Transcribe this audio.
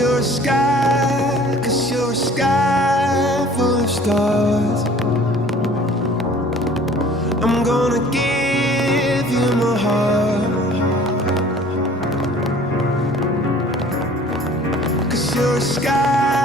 you're a sky, 'cause you're a sky full of stars. I'm gonna give you my heart, 'cause you're a sky.